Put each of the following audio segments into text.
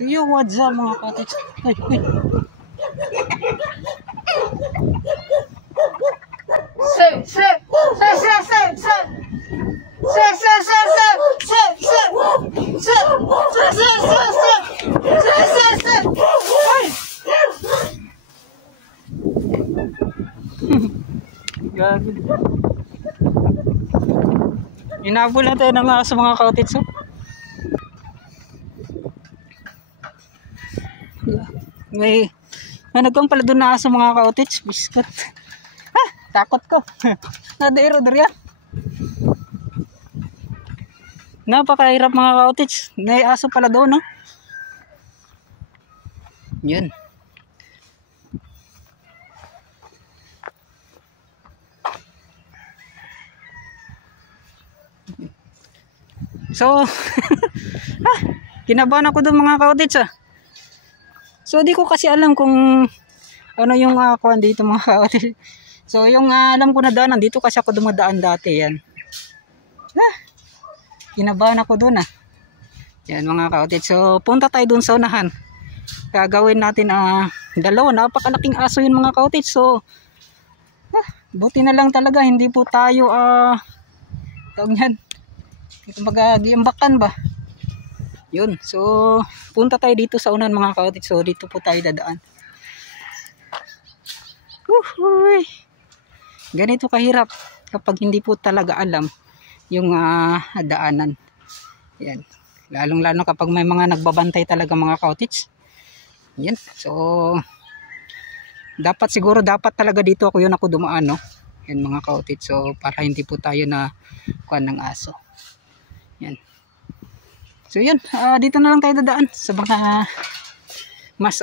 So yo, what's up mga cottage? Ay, ay. Gago. Inabol na tayo ng aso mga cottage. Oh. May nagkong pala doon na aso mga cottage. Biscuit. Ha! Takot ko. Nadairo dariya. Napakahirap mga cottage. May aso pala doon, no? Yun. So, kinabahan ako doon mga cottage ah. So, di ko kasi alam kung ano yung kuhan dito mga cottage. So, yung alam ko na daan, dito kasi ako dumadaan dati yan. Kinabahan ako doon ah. Yan mga cottage. So, punta tayo doon sa unahan. Gagawin natin dalawa. Napakalaking aso yun mga cottage. So, buti na lang talaga. Hindi po tayo tawag yan. Mag-iambakan ba? Yun. So, punta tayo dito sa unahan mga cottage. So, dito po tayo dadaan. Uhuy. Ganito kahirap kapag hindi po talaga alam yung daanan. Yan. Lalong-lalo kapag may mga nagbabantay talaga mga cottage. Yan. So, dapat talaga dito ako dumaan, no? Yan mga cottage. So, para hindi po tayo na kuha ng aso. Yan. So, yun. Dito na lang tayo dadaan sa mga mas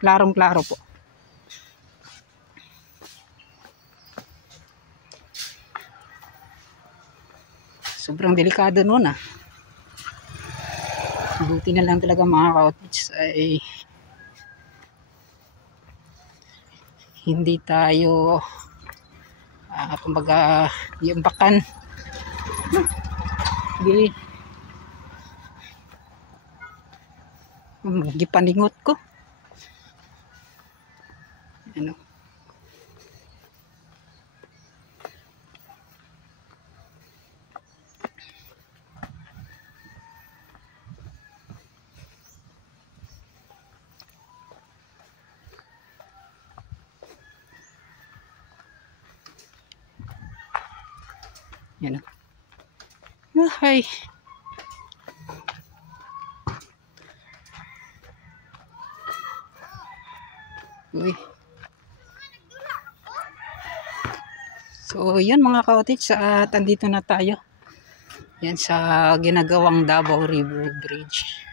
klarong-klaro po. Sobrang delikado nun ah. Buti na lang talaga mga cottage ay hindi tayo kumbaga iambakan. Gipaningot ko. Ano? Yan o. Ay. Uy. So, yun mga cottage. At andito na tayo. Yan sa ginagawang Davao River Bridge.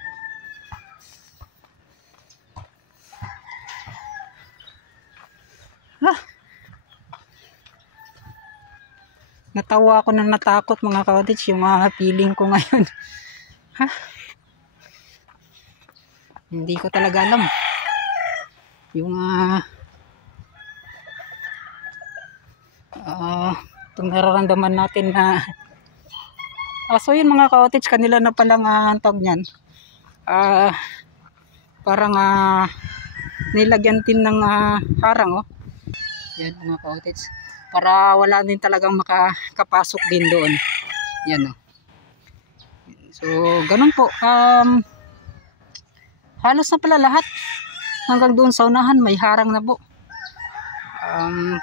Natawa ako na natakot mga cottage yung feeling ko ngayon. Hindi ko talaga alam yung itong nararamdaman natin na so yun mga cottage, kanila na palang tawag niyan parang nilagyan din ng harang oh. Yan mga cottage, para wala din talagang makakapasok din doon. Yan o. So, ganun po. Halos na pala lahat. Hanggang doon sa unahan, may harang na po.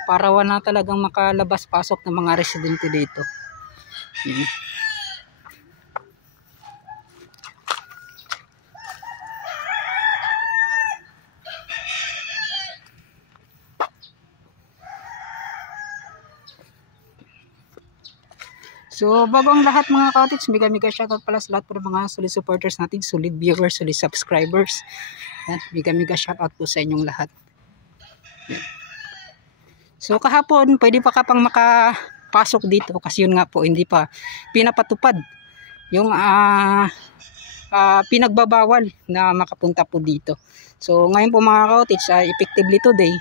Para wala talagang makalabas-pasok ng mga residente dito. Yan. So, bago ang lahat mga cottage, mega shoutout pala sa lahat po ng mga solid supporters natin, solid viewers, solid subscribers. Yan, mega shoutout po sa inyong lahat. Yan. So, kahapon, pwede pa ka pang makapasok dito kasi yun nga po, hindi pa pinapatupad yung pinagbabawal na makapunta po dito. So, ngayon po mga cottage, effectively today,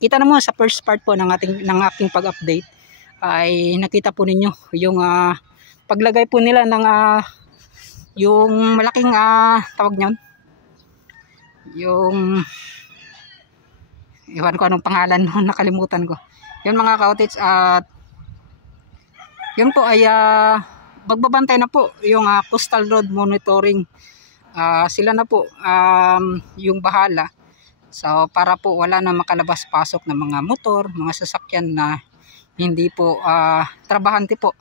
kita naman sa first part po ng aking pag-update, ay nakita po ninyo yung paglagay po nila ng yung malaking tawag niyon, yung iwan ko anong pangalan no, nakalimutan ko. Yun mga ka-outage, at yun po ay magbabantay na po yung coastal road monitoring. Sila na po yung bahala. So para po wala na makalabas-pasok ng mga motor, mga sasakyan na hindi po trabahante po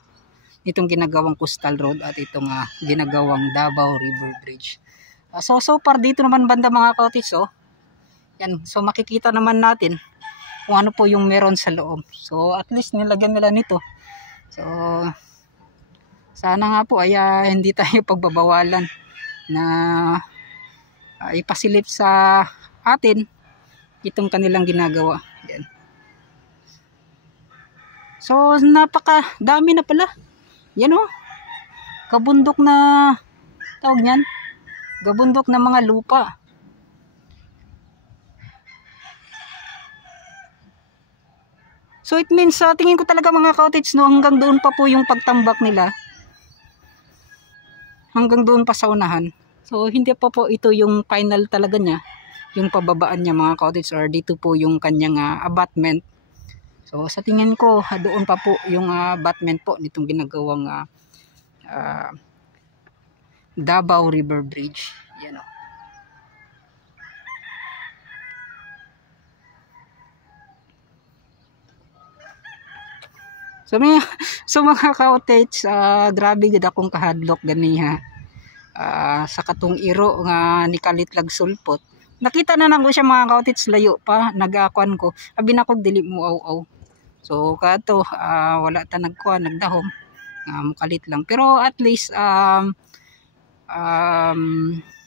itong ginagawang coastal road at itong ginagawang Davao River Bridge. So far dito naman banda mga ka-outage, yan, so makikita naman natin kung ano po yung meron sa loob. So at least nilagyan nila nito. So sana nga po ay hindi tayo pagbabawalan na ipasilip sa atin itong kanilang ginagawa. Yan. So napaka dami na pala. Yan kabundok na tawag niyan. Kabundok na mga lupa. So it means tingin ko talaga mga ka-outage hanggang doon pa po yung pagtambak nila. Hanggang doon pa sa unahan. So hindi pa po ito yung final talaga niya, yung pababaan niya mga ka-outage, or dito po yung kanyang abutment. So sa tingin ko doon pa po yung abutment po nitong ginagawang Davao River Bridge. Yan o. So mga ka-outage, grabe gid akong kahadlok ganiha. Sa katong iro nga nikalitlag sulpot. Nakita na nang ko siya mga ka-outage layo pa, nagakuan ko. Abi na ko dili mo aw-aw. So kato wala ta nagdahom. Mukalit lang. Pero at least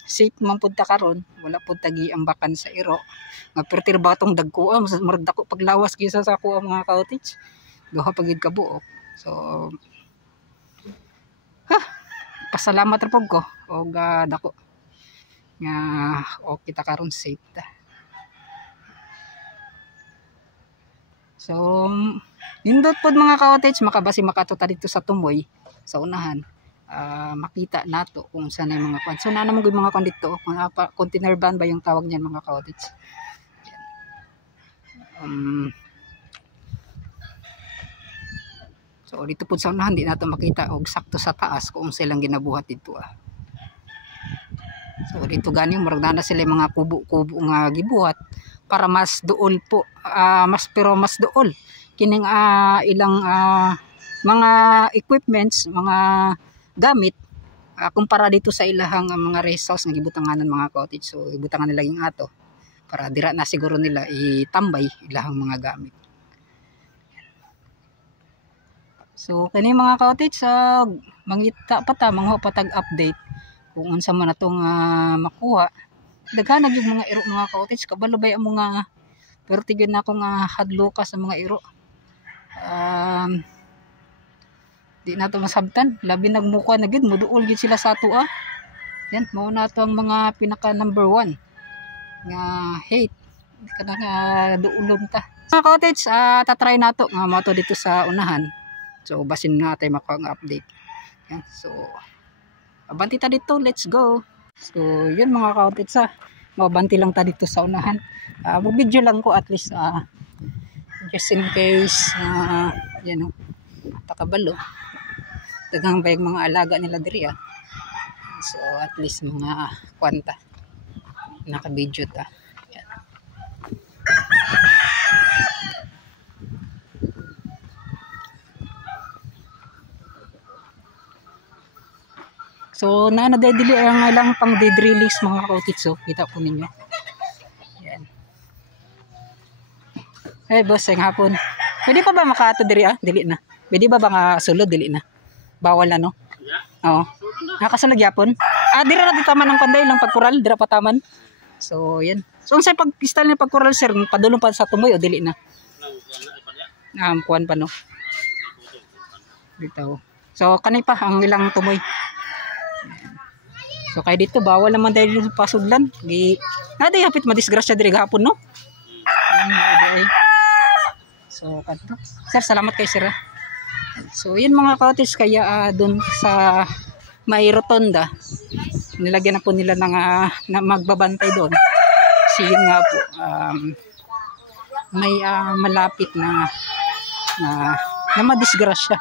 safe man pud ta karon, wala pud tagi ambakan sa iro. Nga pertirba tong dagko murag dako paglawas kisa sa ako mga ka-outage. Duha pagid ka buok. So pasalamat ra pud ko og dako nga kita karon safe ta. So nindot pod mga ka-outage, makabasi makatuta dito sa tumoy sa unahan. Makita nato kung saan yung mga kwan. So na naman yung mga kwan dito, container van ba yung tawag niyan mga ka-outage. So dito po sa unahan di nato makita og sakto sa taas kung silang ginabuhat dito So dito gani murag na sila mga kubo-kubo nga gibuhat para mas duol po, mas duol kining ilang mga equipments, mga gamit kumpara dito sa ilahang mga rest house nga gibutanganan mga ka-outage. So ibutangan nila yung ato para dira na siguro nila itambay ilahang mga gamit. So kani mga ka-outage, mangita pa ta mga patag update kung unsa man natong makuha. Daghan yung mga iro mga ka-outage, kabalo bay ang mga pero tigid na akong hadloka sa mga iro. Di na to masabtan, labi nagmukha na gid muduol gid sila sa ato Yan mao na to ang mga pinaka number 1 nga hate kana nga duulon ta. Mga ka-outage, tatry nato nga mo to dito sa unahan. So basin natin makuha ang update. Yan. So abanti ta dito, let's go. So yun mga ka-outage, mabanti lang ta dito sa unahan. Video lang ko at least just in case yan takabalo. Daghang bayag mga alaga nila diri So at least mga kwanta naka-video ta. Yan. So nadedili ang ilang pang de-drillings mga ka-outage. So kita po ninyo. Yan. Hey boss, ang hapon. Pwede pa ba makaato diri Dili na. Pwede ba nga sulod dili na? Bawal na no? Oo. Nakasunod yapon. Dira na taman ng panday lang pagkural, dira pa taman. So yan. So unsay pag-style ni pagkural sir, padulong pa sa tumoy o dili na? Kuan pa no. Bitaw. So kanay pa ang ilang tumoy. So kay dito bawal naman dahil sa pasudlan. Naday hapit madisgrasya diri gahapon no. So kadto. Sir, salamat kay sir. So yun mga ka-outage, kaya doon sa may rotonda. Nilagyan na po nila ng na magbabantay doon. Kasi yun nga po, may malapit na madisgrasya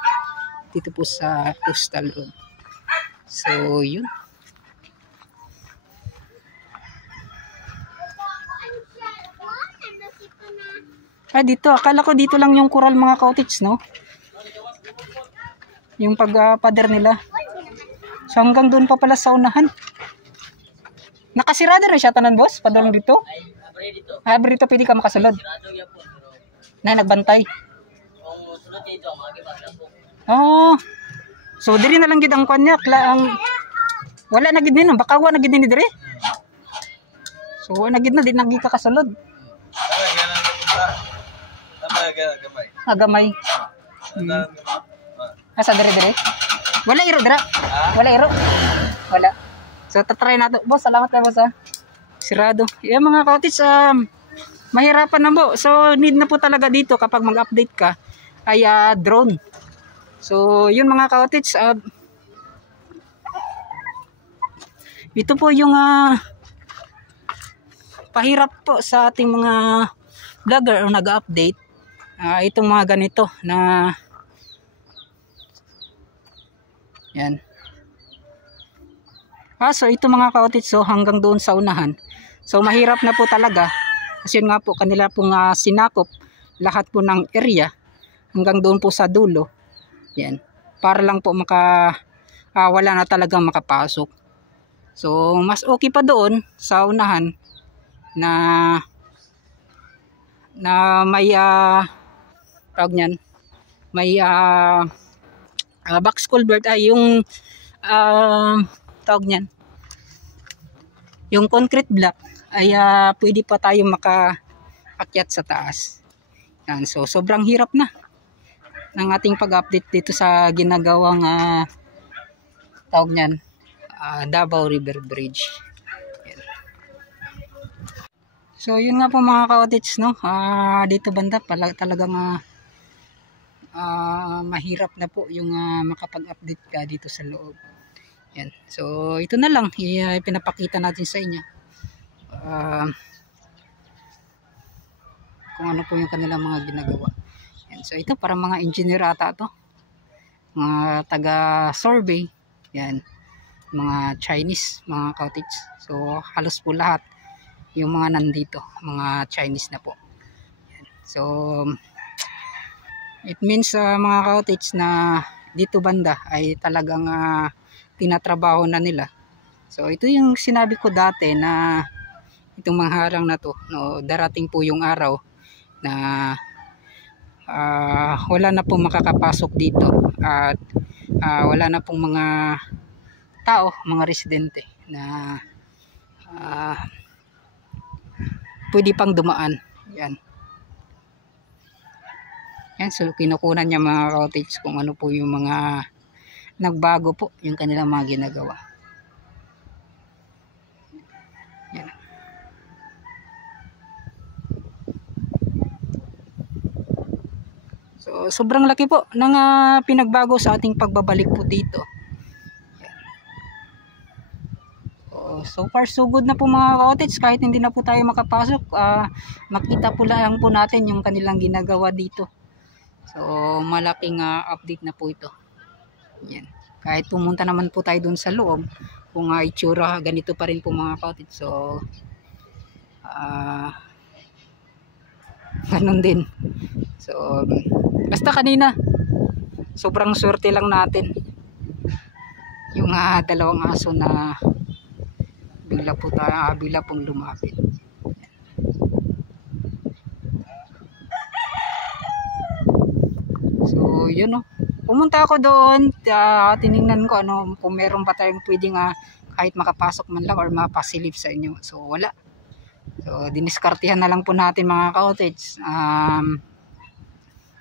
dito po sa Coastal Road. So yun. Dito, akala ko dito lang yung Coral mga cottage, no? Yung pag-pader nila. So hanggang doon pa pala sa unahan. Nakasirado rin siya tanan, boss? Padalong dito? Abre dito pwede ka makasulod. Na nagbantay. Oh. So diri na lang gid ang kanya, wala na gid nino, bakawa na gid ni dire. So wala gid na din nagi kakasulod. Gamay. Asa dire? Wala iro dira. Wala iro. Wala. So tatry nato. Boss, salamat na boss. Sirado. Yung mga cottage mahirapan na po. So need na po talaga dito kapag mag-update ka ay drone. So yun mga cottage, ito po yung pahirap po sa ating mga vlogger o nag-update. Itong mga ganito na yan. So ito mga cottage, so hanggang doon sa unahan. So mahirap na po talaga kasi yun nga po kanila pong sinakop lahat po ng area hanggang doon po sa dulo. Yan. Para lang po wala na talagang makapasok. So mas okay pa doon sa unahan na may tawag niyan, may box culvert yung tawag niyan, yung concrete block ay pwede pa tayo makaakyat sa taas. Yan. So sobrang hirap na ng ating pag-update dito sa ginagawang tawag niyan, Davao River Bridge. Yan. So yun nga po mga cottage, no, dito banda talagang mahirap na po yung makapag-update ka dito sa loob. Yan. So ito na lang ipinapakita natin sa inyo kung ano po yung kanilang mga ginagawa. Yan. So ito para mga engineer ata to, mga taga-survey. Yan, mga Chinese mga cottage. So halos po lahat yung mga nandito, mga Chinese na po. Yan. So it means mga cottage na dito banda ay talagang tinatrabaho na nila. So ito yung sinabi ko dati na itong mga harang na to, no, darating po yung araw na wala na pong makakapasok dito at wala na pong mga tao, mga residente na pwede pang dumaan. Yan. Yan, so kinukunan niya mga cottage kung ano po yung mga nagbago po yung kanilang mga ginagawa. Yan. So sobrang laki po ng pinagbago sa ating pagbabalik po dito. So far so good na po mga cottage, kahit hindi na po tayo makapasok, makita po lang po natin yung kanilang ginagawa dito. So malaking update na po ito. Yan. Kahit pumunta naman po tayo dun sa loob, kung itsura ganito pa rin po mga cottage. So ganun din. So basta kanina sobrang swerte lang natin yung dalawang aso na bigla pong lumapit. So yun, no, pumunta ako doon, tiningnan ko kung meron pa tayong pwedeng kahit makapasok man lang or mapasilip sa inyo. So wala. So diniskartihan na lang po natin mga cottage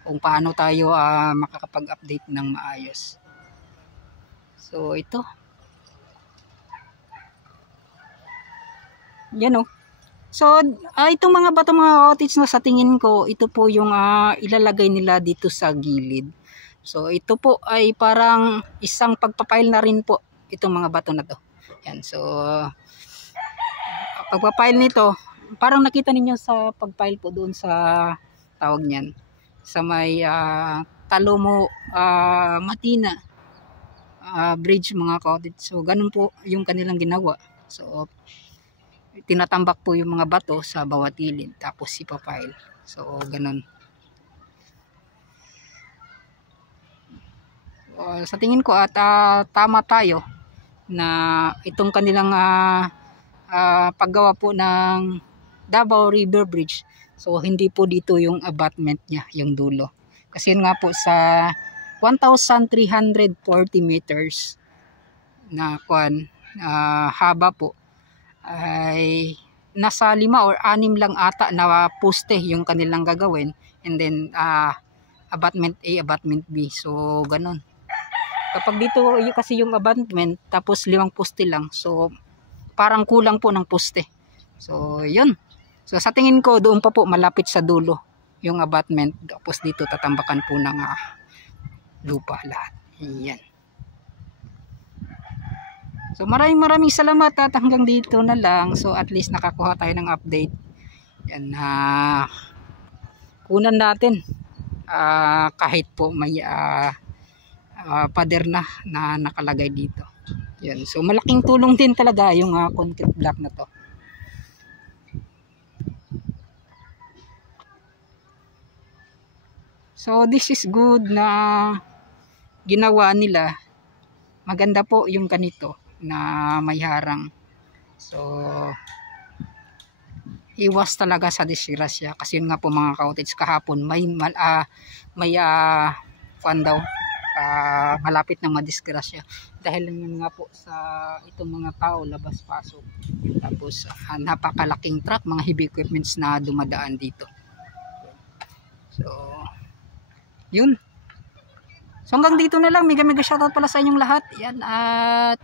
kung paano tayo makakapag-update ng maayos. So ito, yan, oh. So itong mga bato mga cottage na sa tingin ko, ito po yung ilalagay nila dito sa gilid. So ito po ay parang isang pagpapail na rin po itong mga bato na to. Yan, so pagpa-file nito, parang nakita ninyo sa pag-file po doon sa tawag niyan, sa may Talomo Matina bridge mga kaotit. So ganun po yung kanilang ginawa. So tinatambak po yung mga bato sa bawat ilid tapos ipa-file. So ganun. Sa tingin ko at tama tayo na itong kanilang paggawa po ng Davao River Bridge. So hindi po dito yung abutment niya, yung dulo. Kasi nga po sa 1,340 meters na haba po ay nasa 5 or 6 lang ata na poste yung kanilang gagawin, and then abutment A, abutment B. So ganun. Kapag dito kasi yung abutment tapos 5 poste lang, so parang kulang po ng poste. So yun. So sa tingin ko doon pa po malapit sa dulo yung abutment, tapos dito tatambakan po ng lupa lahat. Yan. So maraming salamat at hanggang dito na lang. So at least nakakuha tayo ng update. Yan, kunan natin kahit po may pader na nakalagay dito. Yan. So malaking tulong din talaga yung concrete block na to. So this is good na ginawa nila. Maganda po yung ganito na may harang. So iwas talaga sa disgrasya kasi yun nga po mga ka-cottage, kahapon may malapit na madisgrasya dahil nga po sa itong mga tao labas pasok, tapos napakalaking truck, mga heavy equipments na dumadaan dito. So yun. So hanggang dito na lang. Mega shoutout pala sa inyong lahat. Yan, at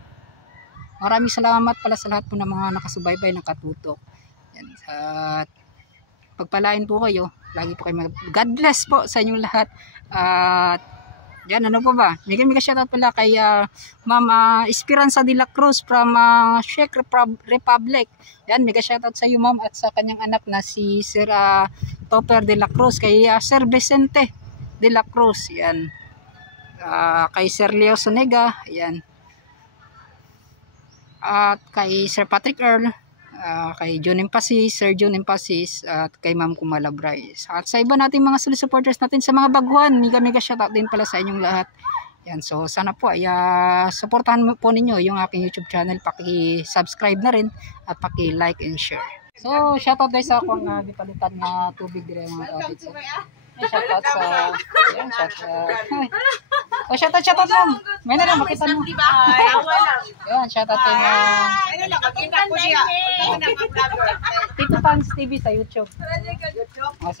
maraming salamat pala sa lahat po ng mga nakasubaybay, nakatutok. Yan, at pagpalain po kayo. Lagi po kayo God bless po sa inyong lahat. At yan, ano po ba? Mega shoutout pala kay Ma'am Esperanza de la Cruz from Czech Republic. Yan, mega shoutout sa iyo ma'am at sa kanyang anak na si Sir Topper de la Cruz, kay Sir Vicente de la Cruz. Yan. Kay Sir Leo Sonega, yan. At kay Sir Patrick Earl, kay John Empasis, Sir John Empasis, at kay Ma'am Kumalabray. At sa iba nating mga solid supporters natin sa mga baguhan, mega shoutout din pala sa inyong lahat. Yan, so sana po ay supportahan po ninyo yung aking YouTube channel, paki-subscribe na rin at paki-like and share. So shoutout guys sa akong gipalitan na tubig dire mga kapatid. Shoutout sa yan, shoutout ma'am. May na lang makita mo. Yan, shoutout kay ma'am. Ano na, makita ko siya. Tito Fans TV sa YouTube. Sa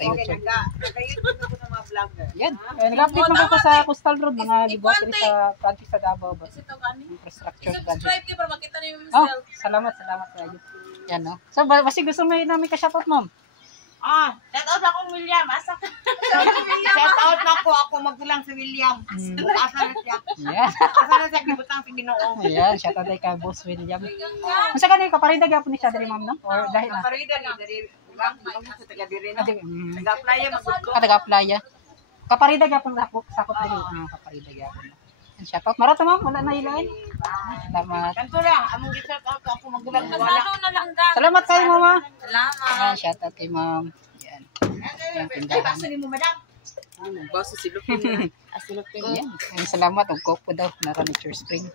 YouTube. Nag-YouTube ako ng mga vlogger. Yan. Nag-update naman ko sa Coastal Road, mga gibuhat rin sa project sa Davao. Infrastructure project. Subscribe kayo para makita niyo yung self. Salamat sa iyo. Yan, no. So, basi gusto mo namin ka-shoutout, ma'am? Shout out ako William. Asa ka? Shout out na ako magulang si William. Asa na siya? Yan. Asa na siya gibutang si Ginoo. Yan, shoutout kay ka Boss William. Masa kanay kaparida gyapon ni siya diri ma'am, no? Or dahil na? Parida ni dari lang sa taga diri na. Taga-apply magud ko. Taga-apply. Kaparida gyapon sakop diri. Kaparida gyapon. Shoutout marata ma'am, wala na ilain. Salamat. Kanto lang, among gi-shout out ako magulang wala. Salamat kayo mama. Salamat. Shoutout kay ma'am. Yan. Yan tindahan. Baso ni mo madam. Baso si Lupin. Yan. Salamat og coke po daw na Nature Spring.